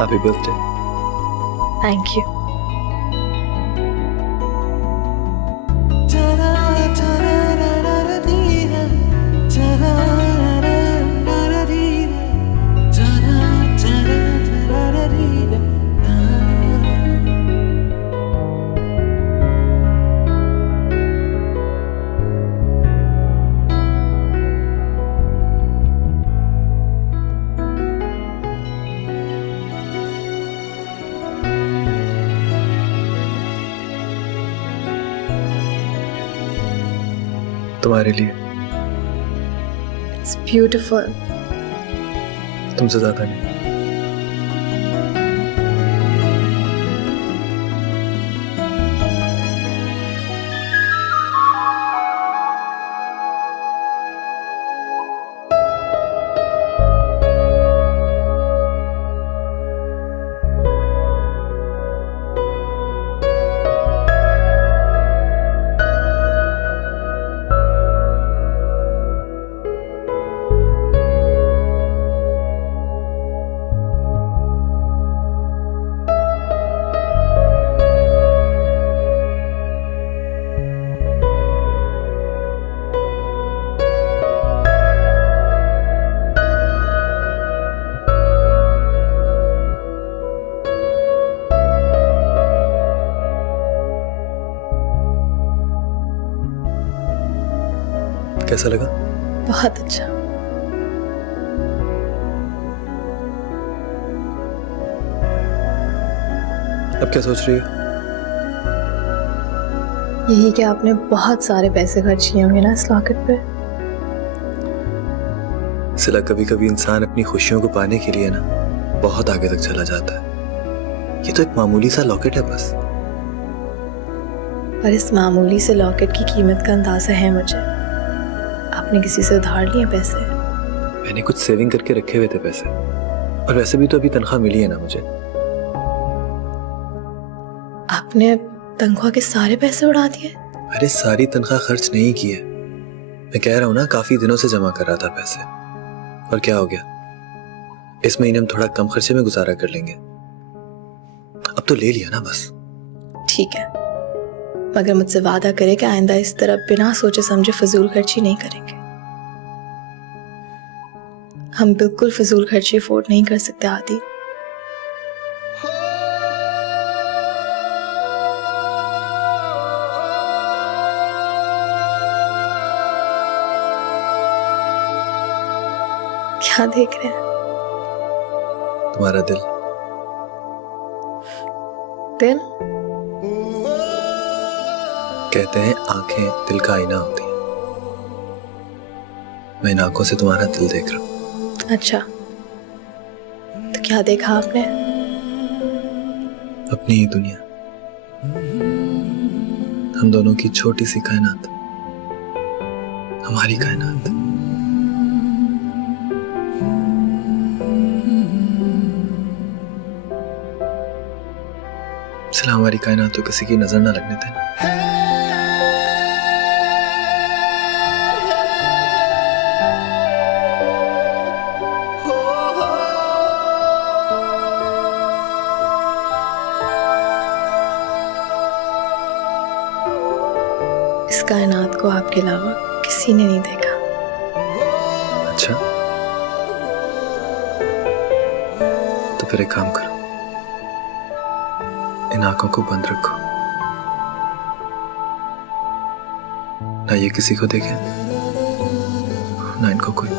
Happy birthday. Thank you. तुम्हारे लिए। It's beautiful. तुमसे ज्यादा नहीं। कैसा लगा? बहुत अच्छा। अब क्या सोच रही है? यही कि आपने बहुत सारे पैसे खर्च किए होंगे ना इस लॉकेट पे। सिला, कभी कभी इंसान अपनी खुशियों को पाने के लिए ना बहुत आगे तक चला जाता है। ये तो एक मामूली सा लॉकेट है बस। पर इस मामूली से लॉकेट की कीमत का अंदाजा है मुझे। आपने किसी से उधार लिए पैसे? मैंने कुछ सेविंग करके रखे हुए थे पैसे, और वैसे भी तो अभी तनख्वाह मिली है ना मुझे। आपने तनख्वाह के सारे पैसे उड़ा दिए? अरे सारी तनख्वाह खर्च नहीं की है। मैं कह रहा हूं ना, काफी दिनों से जमा कर रहा था पैसे। और क्या हो गया, इस महीने हम थोड़ा कम खर्चे में गुजारा कर लेंगे। अब तो ले लिया ना बस। ठीक है, मगर मुझसे वादा करे कि आइंदा इस तरह बिना सोचे समझे फजूल खर्ची नहीं करेंगे। हम बिल्कुल फजूल खर्ची अफोर्ड नहीं कर सकते आदि। क्या देख रहे हैं? तुम्हारा दिल। दिल? कहते हैं आंखें दिल का आईना होती हैं। मैं इन आंखों से तुम्हारा दिल देख रहा हूं। अच्छा, तो क्या देखा आपने? अपनी ही दुनिया, हम दोनों की छोटी सी कायनात, हमारी कायनात। सिला, हमारी कायनात तो किसी की नजर ना लगने देना। इस कायनात को आपके अलावा किसी ने नहीं देखा। अच्छा, तो फिर एक काम करो, इन आंखों को बंद रखो, ना ये किसी को देखे, ना इनको कोई।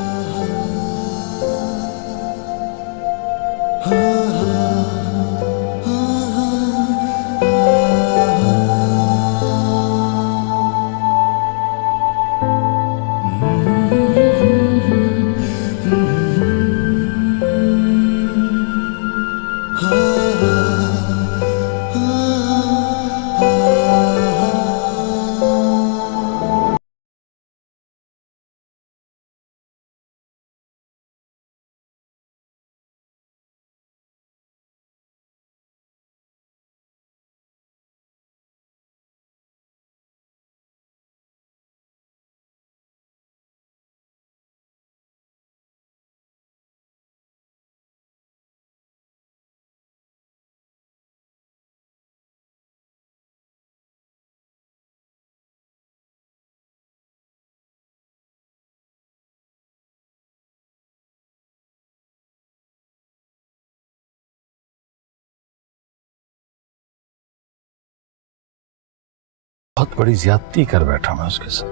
बहुत बड़ी ज्यादती कर बैठा मैं उसके साथ।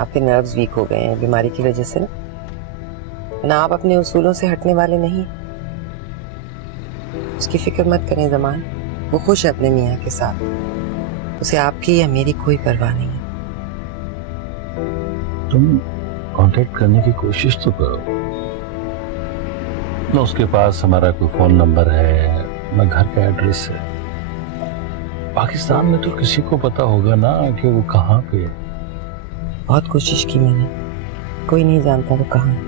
आपके नर्व्स वीक हो गए हैं बीमारी की वजह से ना आप अपने उसूलों से हटने वाले नहीं। उसकी फिक्र मत करें ज़मान, वो खुश है अपने मियाँ के साथ, उसे आपकी या मेरी कोई परवाह नहीं है। तुम कांटेक्ट करने की कोशिश तो करो ना, उसके पास हमारा कोई फोन नंबर है ना घर का एड्रेस है। पाकिस्तान में तो किसी को पता होगा ना कि वो कहाँ पे है। बहुत कोशिश की मैंने, कोई नहीं जानता वो कहाँ है।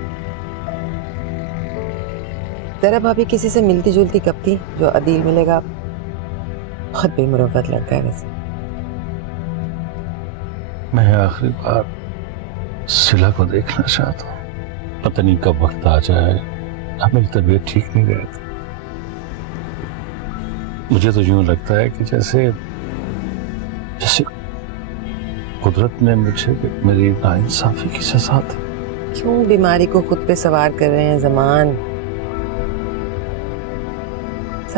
जरा भाभी किसी से मिलती जुलती कब थी जो अदील मिलेगा? बहुत बेमुरव्वत लड़का है वैसे। मैं आखिरी बार सिला को देखना चाहता हूँ, पता नहीं कब वक्त आ जाए। अब मेरी तबीयत ठीक नहीं रहती। मुझे तो यूं लगता है कि जैसे जैसे कुदरत ने मुझे मेरी नाइंसाफी की सजा दी। क्यों बीमारी को खुद पे सवार कर रहे हैं ज़मान?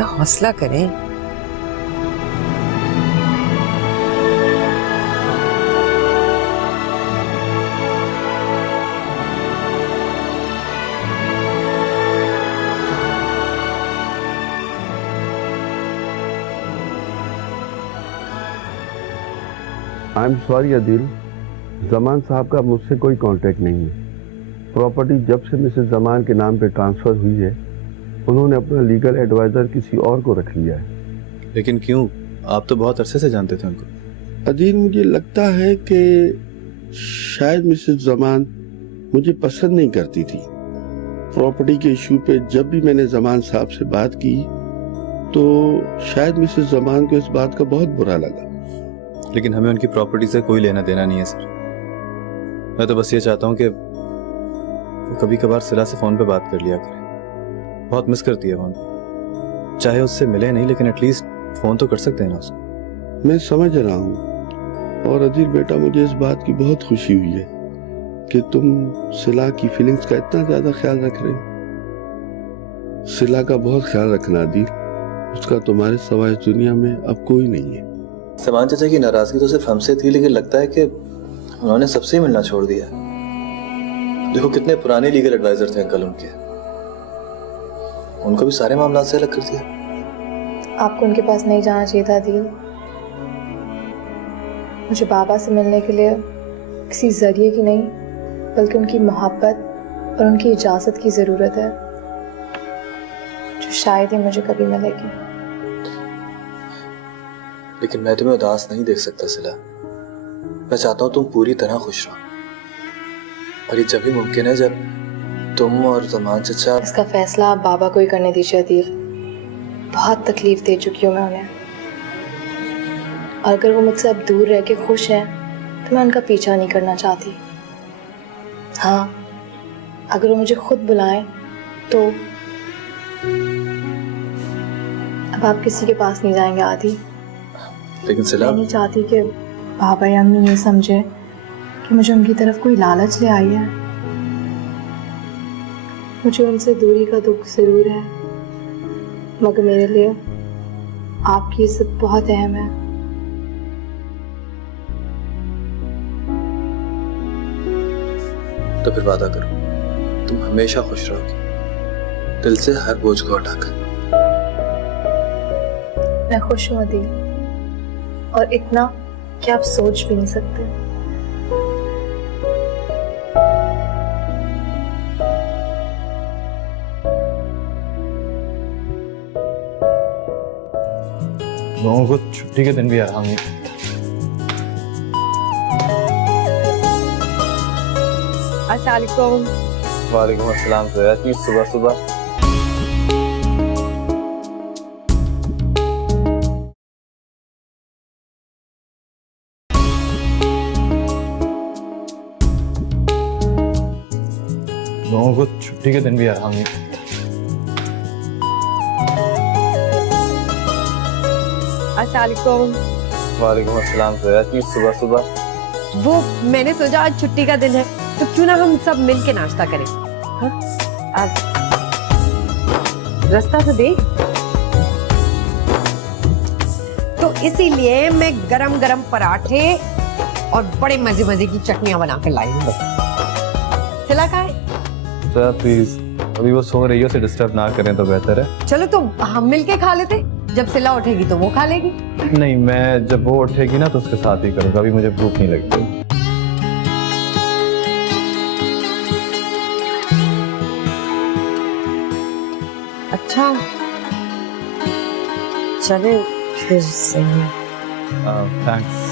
हौसला करें। I am sorry Adeel, Zaman साहब का मुझसे कोई कांटेक्ट नहीं है। प्रॉपर्टी जब से मिसेस जमान के नाम पे ट्रांसफर हुई है, उन्होंने अपना लीगल एडवाइजर किसी और को रख लिया है। लेकिन क्यों? आप तो बहुत अरसे से जानते थे उनको। अदील, मुझे लगता है कि शायद मिसेस जमान मुझे पसंद नहीं करती थी। प्रॉपर्टी के इशू पे जब भी मैंने जमान साहब से बात की तो शायद मिसेस जमान को इस बात का बहुत बुरा लगा। लेकिन हमें उनकी प्रॉपर्टी से कोई लेना देना नहीं है सर। मैं तो बस ये चाहता हूँ कि वो कभी कभार सिला से फोन पे बात कर लिया करे। बहुत मिस करती है फोन, चाहे उससे मिले नहीं लेकिन एटलीस्ट फोन तो कर सकते हैं ना उसको। मैं समझ रहा हूँ, और अदील बेटा, मुझे इस बात की बहुत खुशी हुई है कि तुम सिला की फीलिंग्स का इतना ज्यादा ख्याल रख रहे हो। सिला का बहुत ख्याल रखना अदील, उसका तुम्हारे सिवाय इस दुनिया में अब कोई नहीं है। समान चाचा की नाराजगी तो सिर्फ हमसे थी, लेकिन लगता है कि उन्होंने सबसे मिलना छोड़ दिया। देखो कितने पुराने लीगल एडवाइजर थे अंकल उनके, उनको भी सारे मामला से अलग कर दिया। आपको उनके पास नहीं जाना चाहिए था अदील। मुझे बाबा से मिलने के लिए किसी जरिए की नहीं बल्कि उनकी मोहब्बत और उनकी इजाज़त की ज़रूरत है, जो शायद ही मुझे कभी मिलेगी। लेकिन मैं तुम्हें उदास नहीं देख सकता सिला। मैं चाहता हूँ तुम पूरी तरह खुश रहो, और ये जब भी मुमकिन है जब तुम और जमान चचा। इसका फैसला आप बाबा को ही करने दीजिए अदील। बहुत तकलीफ दे चुकी हूँ मैं उन्हें, और अगर वो मुझसे अब दूर रह के खुश हैं तो मैं उनका पीछा नहीं करना चाहती। हाँ, अगर वो मुझे खुद बुलाएं तो। अब आप किसी के पास नहीं जाएंगे आदि। लेकिन सिला, मैं नहीं चाहती कि बाबा या अम्मी ये समझे कि मुझे उनकी तरफ कोई लालच ले आई है। मुझे उनसे दूरी का दुख जरूर है, मगर मेरे लिए आपकी इज्जत बहुत अहम है। तो फिर वादा करो तुम हमेशा खुश रहोगी, दिल से हर बोझ को उठाकर। मैं खुश हूँ अदील, और इतना कि आप सोच भी नहीं सकते। लोगों को छुट्टी के दिन भी आराम नहीं। अस्सलामुअलैकुम। वालेकुम अस्सलाम। तो यार सुबह सुबह लोगों को छुट्टी के दिन भी आराम नहीं। अस्सलामुअलैकुम। वालेकुम अस्सलाम। तो यार सुबह सुबह वो मैंने सोचा आज छुट्टी का दिन है तो क्यों ना हम सब मिल के नाश्ता करें। हाँ? अब रास्ता तो दे। तो इसीलिए मैं गरम गरम पराठे और बड़े मजे मजे की चटनियां बनाकर लाई हूँ। सिला कहाँ है? सर प्लीज, अभी वो सो रही है, उसे डिस्टर्ब ना करें तो बेहतर है। चलो तो हम मिलके खा लेते, जब सिला उठेगी तो वो खा लेगी। नहीं, मैं जब वो उठेगी ना तो उसके साथ ही करूँगा, अभी मुझे भूख नहीं लगी। अच्छा चले फिर सही है। थैंक्स।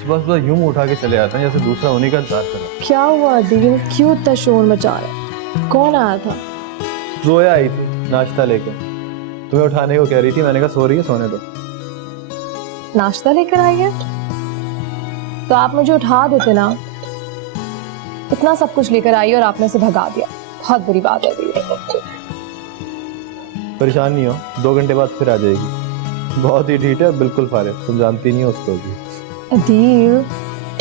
सुबह सुबह यूं उठा के चले आते हैं जैसे दूसरा उन्हीं का इंतजार कर रहा। क्या हुआ अदील, क्यों इतना शोर मचा रहा है? कौन आया था? जोया आई थी नाश्ता लेकर, तुम्हें उठाने को कह रही थी, मैंने कहा सो रही है, सोने दो। नाश्ता लेकर आई है? तो आप मुझे उठा देते ना। इतना सब कुछ लेकर आई और आपने उसे भगा दिया, बहुत बुरी बात है अदील। परेशान नहीं हो, 2 घंटे बाद फिर आ जाएगी। बहुत ही ढीठ है, बिल्कुल फारिग, तुम जानती नहीं हो उसको भी। अदील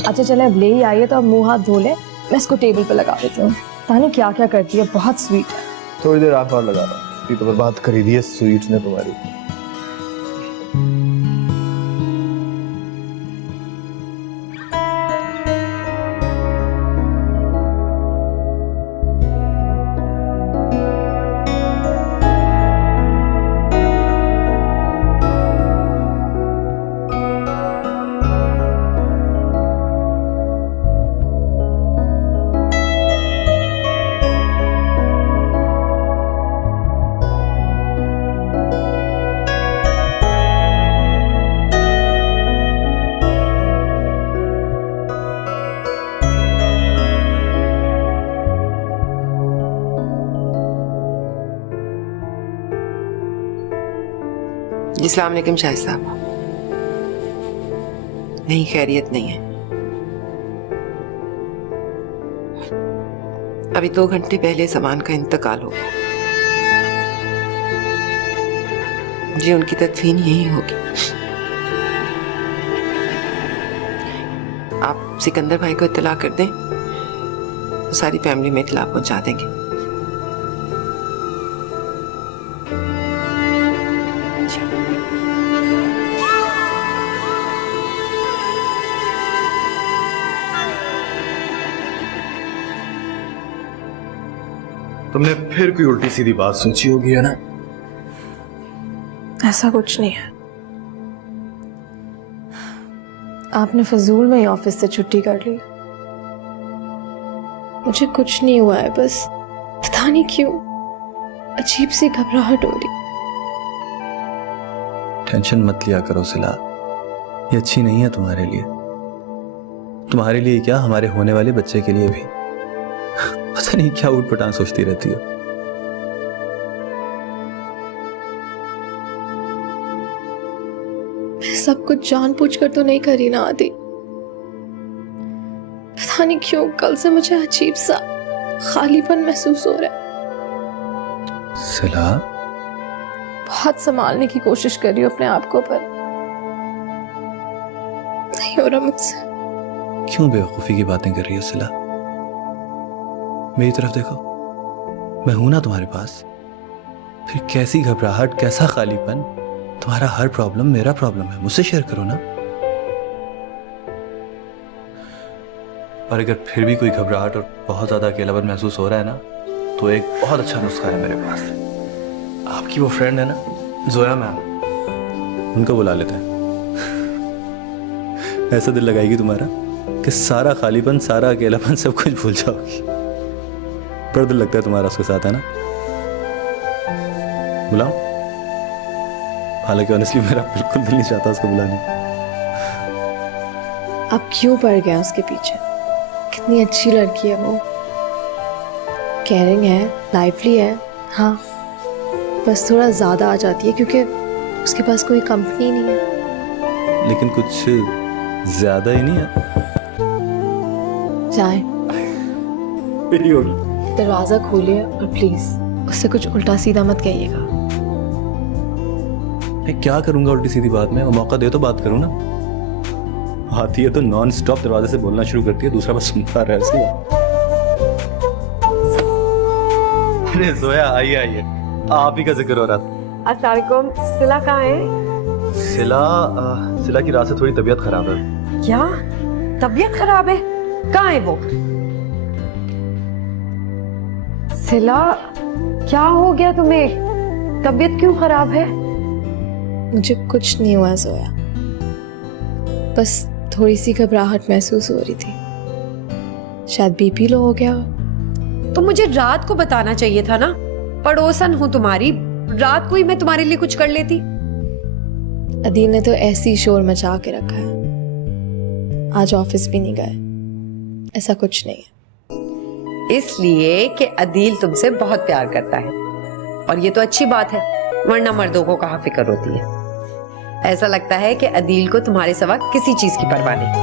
अच्छा चले, अब ले ही आई है तो अब मुंह हाथ धो ले, मैं इसको टेबल पे लगा देती हूँ। पता नहीं क्या क्या करती है, बहुत स्वीट है। थोड़ी देर आंख और लगा रहा, तो बर्बाद करी दी है स्वीट ने तुम्हारी। अस्सलाम वालेकुम शाह साहब। नहीं, खैरियत नहीं है। अभी 2 घंटे पहले जमान का इंतकाल हो गया। जी उनकी तदफीन यही होगी। आप सिकंदर भाई को इत्तला कर दें, तो सारी फैमिली में इत्तला पहुंचा देंगे। तुमने फिर कोई उल्टी सीधी बात सोची होगी है ना? ऐसा कुछ नहीं है। आपने फजूल में ही ऑफिस से छुट्टी कर ली। मुझे कुछ नहीं हुआ है, बस पता नहीं क्यों अजीब सी घबराहट हो रही। टेंशन मत लिया करो सिला, ये अच्छी नहीं है तुम्हारे लिए। तुम्हारे लिए क्या, हमारे होने वाले बच्चे के लिए भी। पता नहीं क्या उटपटांग सोचती रहती हो। मैं सब कुछ जानबूझकर तो नहीं करी ना आदि। पता नहीं क्यों कल से मुझे अजीब सा खालीपन महसूस हो रहा है। सिला, बहुत संभालने की कोशिश कर रही हूँ अपने आप को, पर नहीं हो रहा मुझसे। क्यों बेवकूफी की बातें कर रही हो सिला? मेरी तरफ देखो, मैं हूं ना तुम्हारे पास। फिर कैसी घबराहट, कैसा खालीपन? तुम्हारा हर प्रॉब्लम मेरा प्रॉब्लम है, मुझसे शेयर करो ना। और अगर फिर भी कोई घबराहट और बहुत ज्यादा अकेलापन महसूस हो रहा है ना, तो एक बहुत अच्छा नुस्खा है मेरे पास। आपकी वो फ्रेंड है ना जोया मैम, उनको बुला लेते हैं। ऐसा दिल लगाएगी तुम्हारा कि सारा खालीपन, सारा अकेलापन, सब कुछ भूल जाओगी। बड़ा दिल लगता है तुम्हारा उसके साथ, है ना? बुलाओ। हालांकि ऑनेस्टली मेरा बिल्कुल दिल नहीं चाहता उसको बुलाने। आप क्यों पड़ गए उसके पीछे? कितनी अच्छी लड़की है वो, केयरिंग है, लाइवली है। हाँ, बस थोड़ा ज्यादा आ जाती है क्योंकि उसके पास कोई कंपनी नहीं है। लेकिन कुछ ज्यादा ही नहीं है। जाए, दरवाजा खोलिए और प्लीज उससे कुछ उल्टा सीधा मत कहिएगा। मैं क्या करूंगा उल्टी सीधी बात में? वो मौका दे तो बात करूं ना। आती है तो नॉन स्टॉप दरवाजे से बोलना शुरू करती है, दूसरा बस सुनता रहा उसकी बात। अरे जोया आइए आइए, आप ही का जिक्र हो रहा था। अस्सलाम वालेकुम। सिला कहाँ है? सिला की रात से थोड़ी तबीयत खराब है। क्या तबीयत खराब है? कहाँ है वो? सिला क्या हो गया तुम्हें? तबीयत क्यों खराब है? मुझे कुछ नहीं हुआ जोया, बस थोड़ी सी घबराहट महसूस हो रही थी। शायद बीपी लो हो गया। तो मुझे रात को बताना चाहिए था ना, पड़ोसन हूँ तुम्हारी, रात को ही मैं तुम्हारे लिए कुछ कर लेती। अदील ने तो ऐसी शोर मचा के रखा है, आज ऑफिस भी नहीं गए। ऐसा कुछ नहीं है। इसलिए कि अदील तुमसे बहुत प्यार करता है, और ये तो अच्छी बात है, वरना मर्दों को कहाँ फिक्र होती है। ऐसा लगता है कि अदील को तुम्हारे सिवा किसी चीज की परवाह नहीं।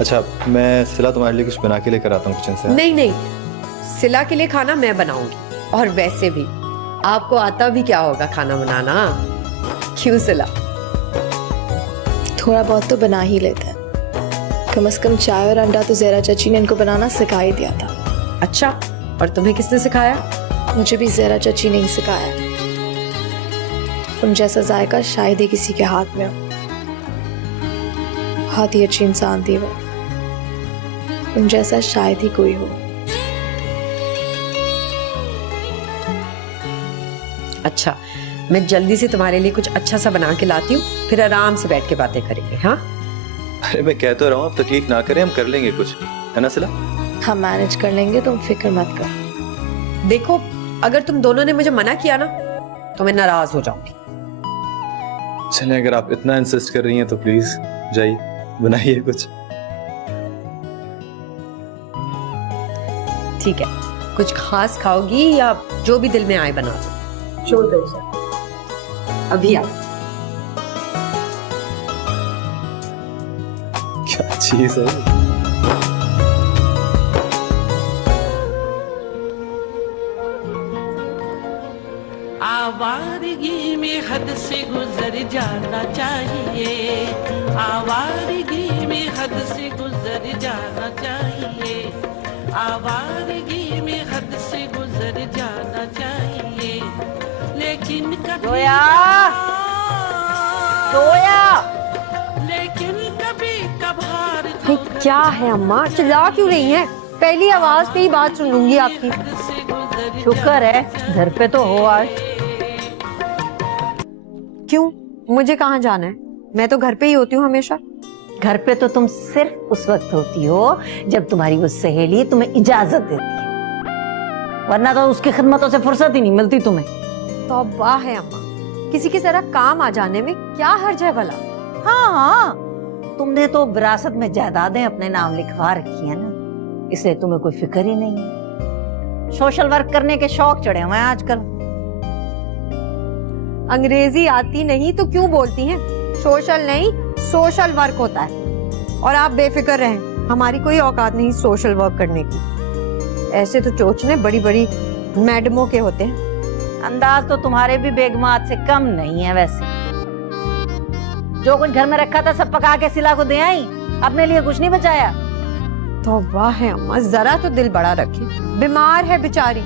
अच्छा, मैं सिला तुम्हारे लिए कुछ बना के लेकर आता हूँ किचन से। नहीं नहीं, सिला के लिए खाना मैं बनाऊंगी, और वैसे भी आपको आता भी क्या होगा खाना बनाना, क्यों सिला? थोड़ा बहुत तो बना ही लेते हैं। कम से कम चाय और अंडा तो ज़हरा चाची ने इनको बनाना सिखा ही दिया था। अच्छा, और तुम्हें किसने सिखाया? मुझे भी ज़हरा चाची ने ही सिखाया। उन जैसा जायका शायद ही किसी के हाथ में हो। बहुत ही अच्छी इंसान थी वो, उन जैसा शायद ही कोई हो। अच्छा, मैं जल्दी से तुम्हारे लिए कुछ अच्छा सा बना के लाती हूँ, फिर आराम से बैठ के बातें करेंगे। हाँ? अरे मैं कह तो रहा हूँ, आप तकलीफ ना करें, हम कर लेंगे कुछ, है ना सिला? हम मैनेज कर लेंगे, तुम फिक्र मत करो। देखो, अगर तुम दोनों ने मुझे मना किया ना, तो मैं नाराज हो जाऊंगी। चलें, अगर आप इतना इंसिस्ट कर रही हैं तो प्लीज जाइए, बनाइए कुछ। ठीक है, कुछ खास खाओगी या जो भी दिल में आए बना दो? जो दिल से। अभी आ। क्या चीज है? आवारगी में हद से गुजर जाना चाहिए, आवारगी में हद से गुजर जाना चाहिए, आवारगी में हद से गुजर जाना चाहिए, लेकिन कभी जोया! जोया! लेकिन कभी कभार ये क्या है अम्मा, चिल्ला क्यों रही हैं? पहली आवाज पे ही बात सुन लूंगी आपकी। शुक्र है घर पे तो हो आज। क्यों, मुझे कहाँ जाना है? मैं तो घर पे ही होती हूँ हमेशा। घर पे तो तुम सिर्फ उस वक्त होती हो जब तुम्हारी वो सहेली तुम्हें इजाजत देती है, वरना तो उसकी खिदमतों से फुर्सत ही नहीं मिलती तुम्हें। तौबा है अम्मा, किसी की तरह काम आ जाने में क्या हर्ज है भला? हाँ हाँ, तुमने तो विरासत में जायदादें अपने नाम लिखवा रखी है ना, इसलिए तुम्हें कोई फिक्र ही नहीं है। सोशल वर्क करने के शौक चढ़े हुए हैं आजकल। अंग्रेजी आती नहीं तो क्यों बोलती हैं? सोशल नहीं, सोशल वर्क होता है। और आप बेफिक्र रहें, हमारी कोई औकात नहीं सोशल वर्क करने की। ऐसे तो चोचने बड़ी बड़ी मैडमों के होते हैं। अंदाज तो तुम्हारे भी बेगमात से कम नहीं है वैसे। जो कुछ घर में रखा था सब पका के सिला को दे आई, अपने लिए कुछ नहीं बचाया। तौबा है अम्मा, जरा तो दिल बड़ा रखे। बीमार है बेचारी,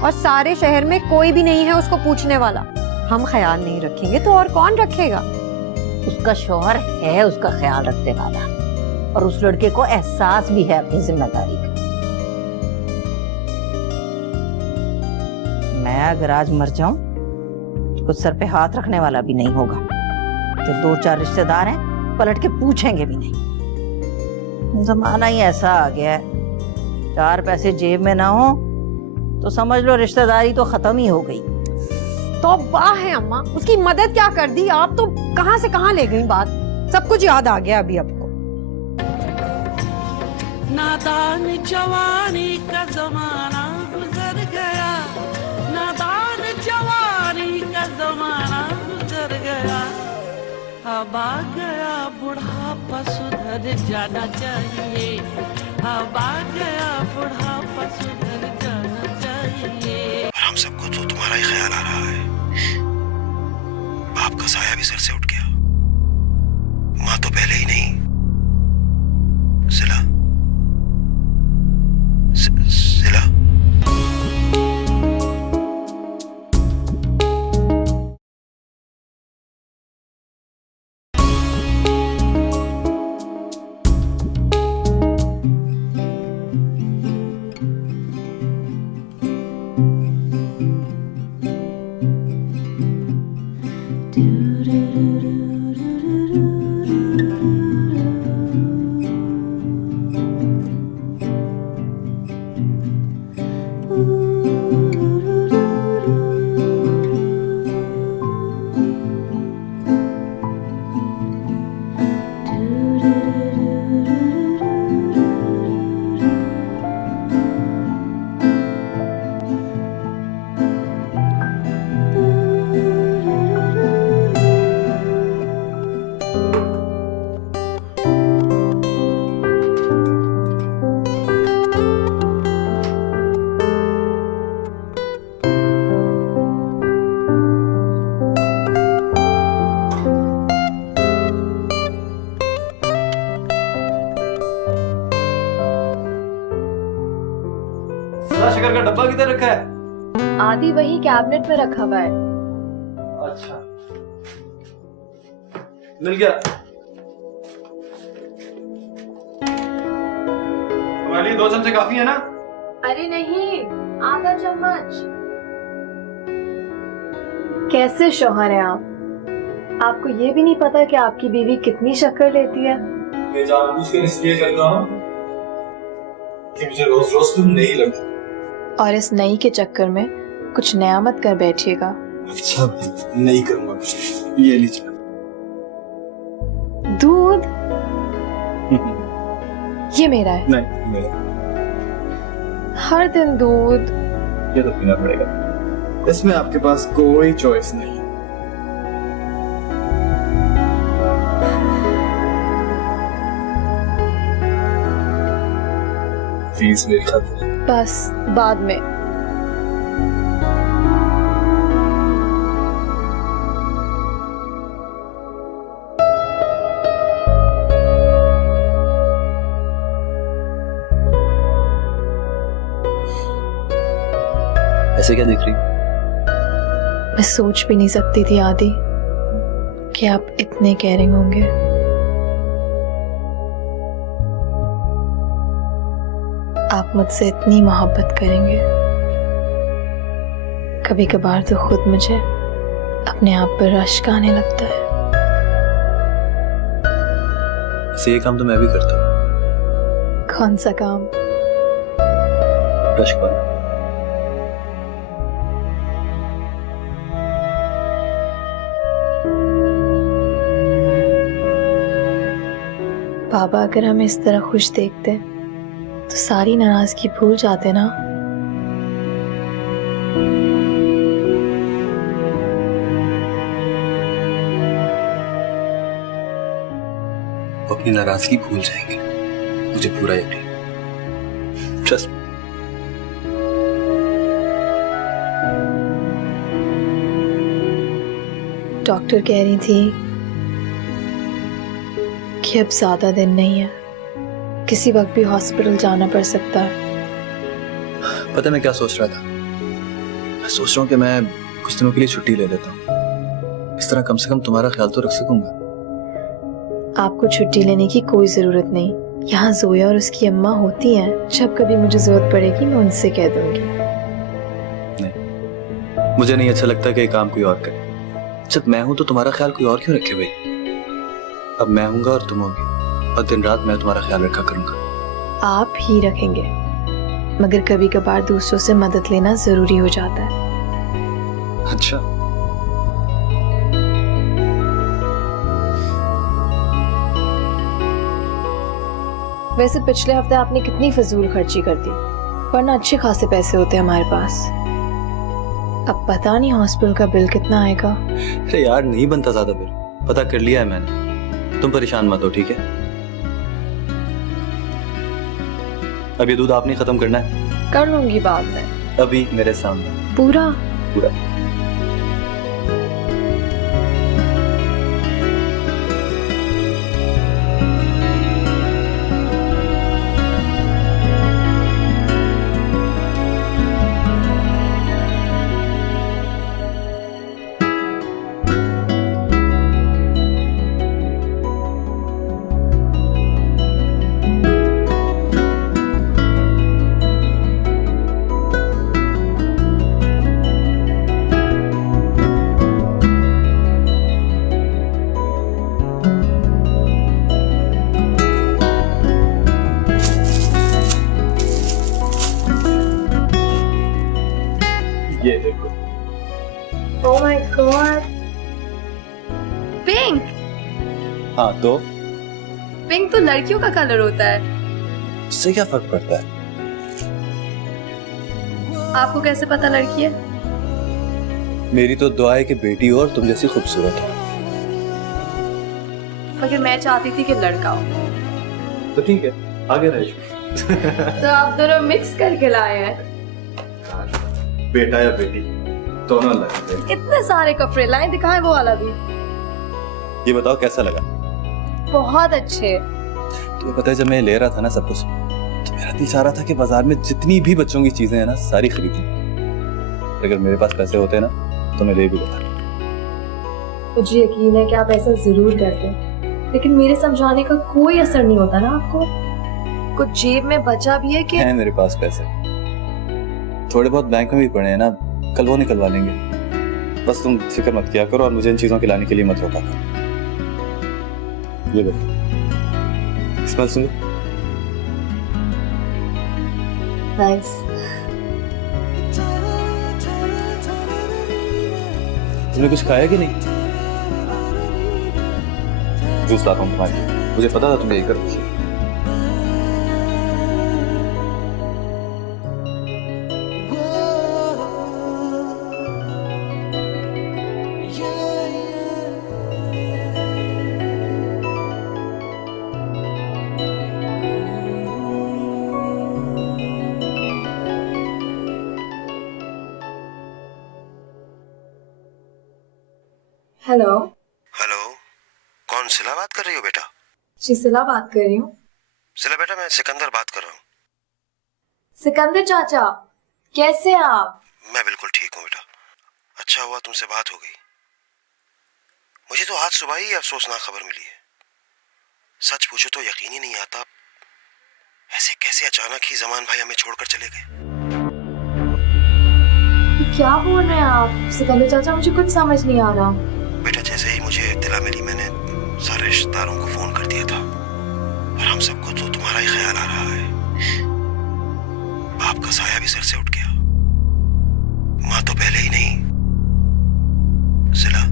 और सारे शहर में कोई भी नहीं है उसको पूछने वाला। हम ख्याल नहीं रखेंगे तो और कौन रखेगा? उसका शौहर है उसका ख्याल रखने वाला, और उस लड़के को एहसास भी है अपनी जिम्मेदारी का। मैं अगर आज मर जाऊं तो कुछ सर पे हाथ रखने वाला भी नहीं होगा। जो 2-4 रिश्तेदार हैं पलट के पूछेंगे भी नहीं। जमाना ही ऐसा आ गया है, 4 पैसे जेब में ना हो तो समझ लो रिश्तेदारी तो खत्म ही हो गई। तौबा है अम्मा, उसकी मदद क्या कर दी? आप तो कहां से कहां ले गई बात। सब कुछ याद आ गया अभी आपको। नादान जवानी का जमाना गुजर गया, नादान जवानी का जमाना गुजर गया, अब आ गया बुढ़ापा सुधर जाना चाहिए, अब आ गया बुढ़ापा सुधर जाना चाहिए। हम सबको तो तुम्हारा ही ख्याल आ रहा है। बाप का साया भी सर से उठ गया, माँ तो पहले ही नहीं। सिला, सिला। शिकर का डब्बा किधर रखा है? आदि वही कैबिनेट में रखा हुआ है। अच्छा, मिल गया। तुम्हारे लिए 2 चमचे काफी है ना? अरे नहीं, आधा चम्मच। कैसे शौहर हैं आप? आपको ये भी नहीं पता कि आपकी बीवी कितनी शक्कर लेती है? मैं जानबूझकर इसलिए करता हूँ कि मुझे रोज रोज तुम नहीं लगती। और इस नई के चक्कर में कुछ नया मत कर बैठिएगा। अच्छा, नहीं करूंगा कुछ। ये लीजिए दूध। ये मेरा है। नहीं, मेरा। हर दिन दूध। ये तो पीना पड़ेगा, इसमें आपके पास कोई चॉइस नहीं। फीस मेरी खातिर। बस बाद में। ऐसे क्या देख रही? मैं सोच भी नहीं सकती थी आदि कि आप इतने केयरिंग होंगे। आप मुझसे इतनी मोहब्बत करेंगे। कभी कभार तो खुद मुझे अपने आप पर रश्क आने लगता है। ऐसे ये काम तो मैं भी करता हूँ। कौन सा काम? रश्क वाला। बाबा अगर हमें इस तरह खुश देखते तो सारी नाराजगी भूल जाते ना। वो अपनी नाराजगी भूल जाएंगे, मुझे पूरा यकीन। Trust me. डॉक्टर कह रही थी कि अब ज्यादा दिन नहीं है, किसी वक्त भी हॉस्पिटल जाना पड़ सकता है। पता है मैं क्या सोच रहा था? मैं सोच रहा हूँ कि मैं कुछ दिनों के लिए छुट्टी ले लेता हूँ, इस तरह कम से कम तुम्हारा ख्याल तो रख सकूंगा। आपको छुट्टी लेने की कोई जरूरत नहीं, यहाँ जोया और उसकी अम्मा होती हैं। जब कभी मुझे जरूरत पड़ेगी मैं उनसे कह दूंगी। नहीं, मुझे नहीं अच्छा लगता कि ये काम कोई और करे। जब मैं हूं तो तुम्हारा ख्याल कोई और क्यों रखे भाई? अब मैं हूंगा और तुम होगी, और दिन रात मैं तुम्हारा ख्याल रखा करूंगा। आप ही रखेंगे, मगर कभी कभार दूसरों से मदद लेना जरूरी हो जाता है। अच्छा, वैसे पिछले हफ्ते आपने कितनी फजूल खर्ची कर दी, वरना अच्छे खासे पैसे होते हमारे पास। अब पता नहीं हॉस्पिटल का बिल कितना आएगा। अरे यार नहीं बनता ज्यादा बिल, पता कर लिया है मैंने, तुम परेशान मत हो ठीक है? अब ये दूध आपने खत्म करना है। कर लूंगी बाद में। अभी मेरे सामने पूरा? पूरा। पिंक। हाँ तो पिंक तो लड़कियों का कलर होता है। उससे क्या फर्क पड़ता है? आपको कैसे पता लड़की है? मेरी तो दुआ है कि बेटी हो और तुम जैसी खूबसूरत हो। मगर मैं चाहती थी कि लड़का हो। तो ठीक है, आगे रह। तो आप दोनों मिक्स करके लाए हैं। बेटा या बेटी दोनों अलग। इतने सारे कपड़े लाए, दिखाएं वो वाला भी। ये बताओ कैसा लगा? बहुत अच्छे। तुम्हें पता है जब मैं ले रहा था ना सब कुछ, तो मेरा दिल चाह रहा था कि बाजार में जितनी भी बच्चों की चीजें हैं ना सारी खरीद लूं। अगर मेरे पास पैसे होते ना तो मैं ले भी लेता। मुझे यकीन है कि आप ऐसा जरूर करते, लेकिन मेरे समझाने का कोई असर नहीं होता ना आपको। कुछ जेब में बचा भी है कि है मेरे पास पैसे, थोड़े बहुत बैंक में भी पड़े हैं ना, कल वो निकलवा लेंगे। बस तुम फिक्र मत किया करो और मुझे इन चीजों के लाने के लिए मत रोका करो। ये देखो, स्मेल सुनो। नाइस। तुमने कुछ खाया कि नहीं? जूस लाता हूँ तुम्हारे लिए। मुझे पता था तुम यही करोगे। हेलो। हेलो, कौन सिला बात कर रही हो बेटा? जी सिला बात कर रही हूँ। सिला बेटा, मैं सिकंदर बात कर रहा हूँ। सिकंदर चाचा, कैसे हैं आप? मैं बिल्कुल ठीक हूँ बेटा। अच्छा हुआ तुमसे बात हो गई। मुझे तो आज सुबह ही अफसोसनाक खबर मिली है। सच पूछो तो यकीन ही नहीं आता, ऐसे कैसे अचानक ही जमान भाई हमें छोड़कर चले गए। क्या बोल रहे हैं आप सिकंदर चाचा? मुझे कुछ समझ नहीं आ रहा। बेटा जैसे ही मुझे इत्तला मिली मैंने सारे रिश्तेदारों को फोन कर दिया था, और हम सबको तो तुम्हारा ही ख्याल आ रहा है। बाप का साया भी सर से उठ गया, माँ तो पहले ही नहीं। सिला,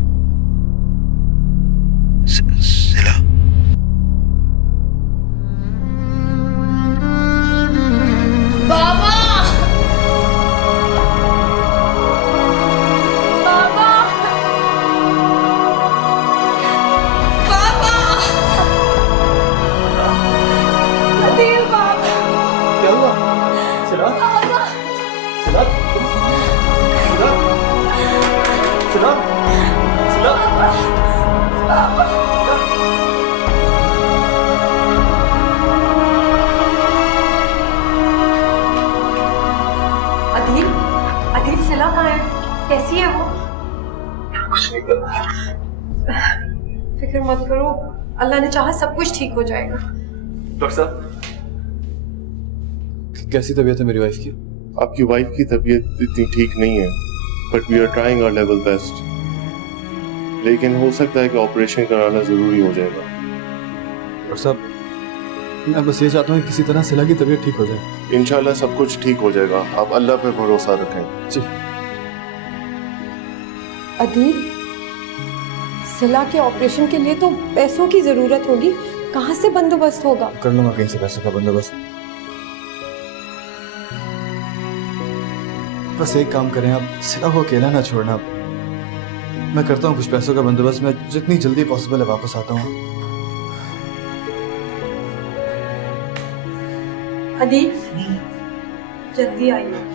सिला, बाबा, बाबा, बाबा, अदील बाबा। क्या हुआ? सिला? सिला? सिला? सिला? अदील, अदील सिला कहाँ है? कैसी है वो? कुछ नहीं कर। फिक्र मत करो, अल्लाह ने चाहा सब कुछ ठीक हो जाएगा। डॉक्टर साहब, कैसी तबीयत है मेरी वाइफ की? आपकी वाइफ की तबीयत इतनी ठीक नहीं है, but we are trying our level best. लेकिन हो सकता है कि ऑपरेशन कराना जरूरी हो जाएगा। डॉक्टर साहब, मैं बस ये चाहता हूँ कि किसी तरह सिला की तबीयत ठीक हो जाए। इंशाल्लाह सब कुछ ठीक हो जाएगा, आप अल्लाह पे भरोसा रखें। जी। अदील, सिला के ऑपरेशन के लिए तो पैसों की जरूरत होगी, कहाँ से बंदोबस्त होगा? कर लूंगा कहीं से पैसों का बंदोबस्त। बस एक काम करें आप, सिला को अकेला ना छोड़ना। मैं करता हूँ कुछ पैसों का बंदोबस्त। मैं जितनी जल्दी पॉसिबल है वापस आता हूँ। अदील, जल्दी आइए।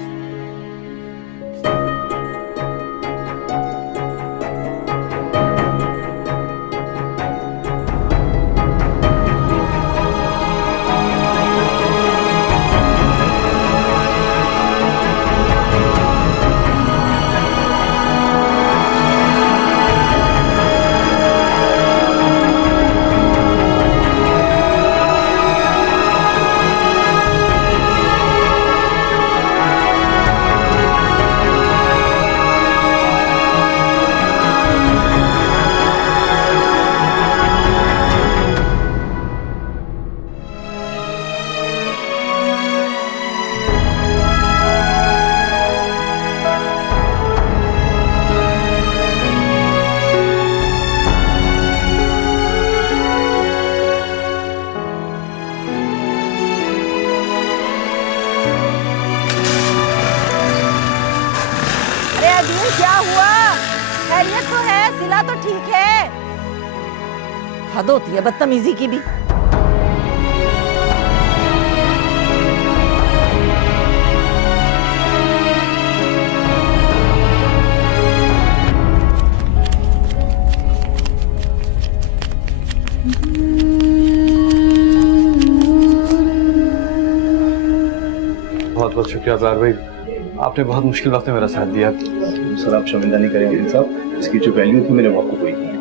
ठीक है। हद होती है बदतमीजी की भी। बहुत बहुत शुक्रिया अबरार भाई, आपने बहुत मुश्किल वक्त में मेरा साथ दिया। सर आप शर्मिंदा नहीं करेंगे वकील साहब, इसकी जो वैल्यू थी मेरे वक्त को कोई नहीं है।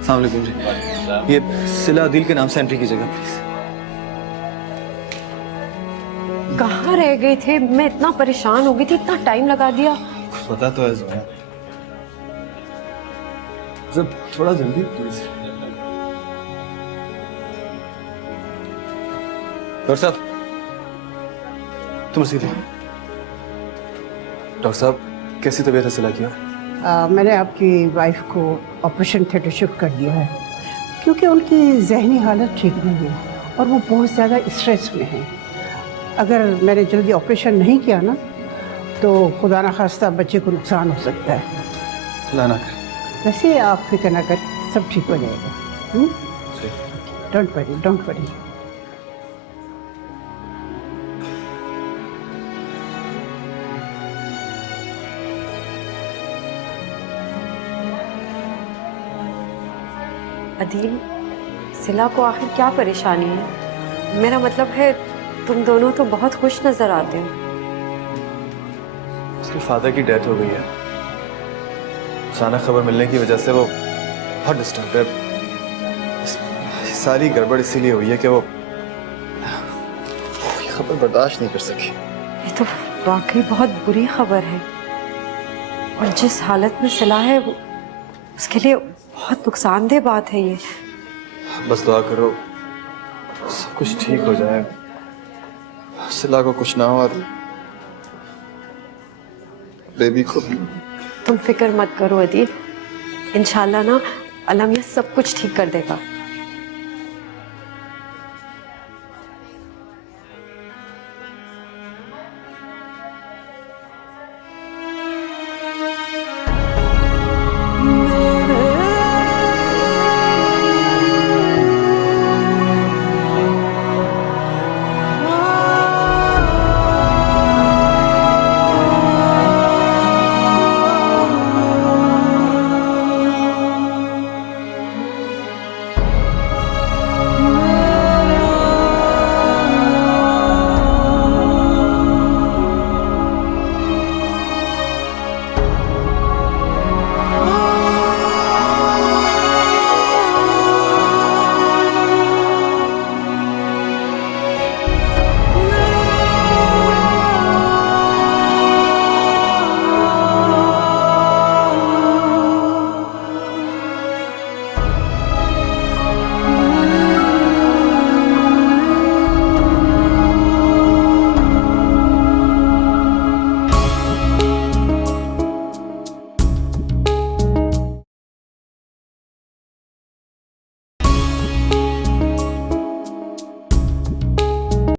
अस्सलाम वालेकुम जी, ये सिला दिल के नाम से एंट्री कीजिएगा प्लीज। कहाँ रह गए थे? मैं इतना परेशान हो गई थी, इतना टाइम लगा दिया। पता तो है ज़ोया, जब थोड़ा जल्दी प्लीज। डॉक्टर साहब, तुम सीधे। डॉक्टर साहब, कैसी तबीयत है सिला की? मैंने आपकी वाइफ को ऑपरेशन थिएटर शिफ्ट कर दिया है क्योंकि उनकी जहनी हालत ठीक नहीं है और वो बहुत ज़्यादा स्ट्रेस में है। अगर मैंने जल्दी ऑपरेशन नहीं किया ना तो खुदा न खास्ता बच्चे को नुकसान हो सकता है। अल्लाह ना करे। वैसे आप फिक्र ना करें, सब ठीक हो जाएगा। Don't worry, don't worry. Adeel, सिला को आखिर क्या परेशानी है? मेरा मतलब है तुम दोनों तो बहुत खुश नजर आते हो। उसके फादर की डेथ हो गई है। अचानक खबर मिलने की वजह से वो बहुत डिस्टर्ब है। सारी गड़बड़ इसीलिए हुई है कि वो ये खबर बर्दाश्त नहीं कर सकी। ये तो वाकई बहुत बुरी खबर है और जिस हालत में सिला है उसके लिए बहुत नुकसानदेह बात है ये। बस दुआ करो सब कुछ ठीक हो जाए, सिला को कुछ ना हो और बेबी को भी। तुम फिक्र मत करो अदील, इंशाल्लाह ना अल्लाह मियां सब कुछ ठीक कर देगा।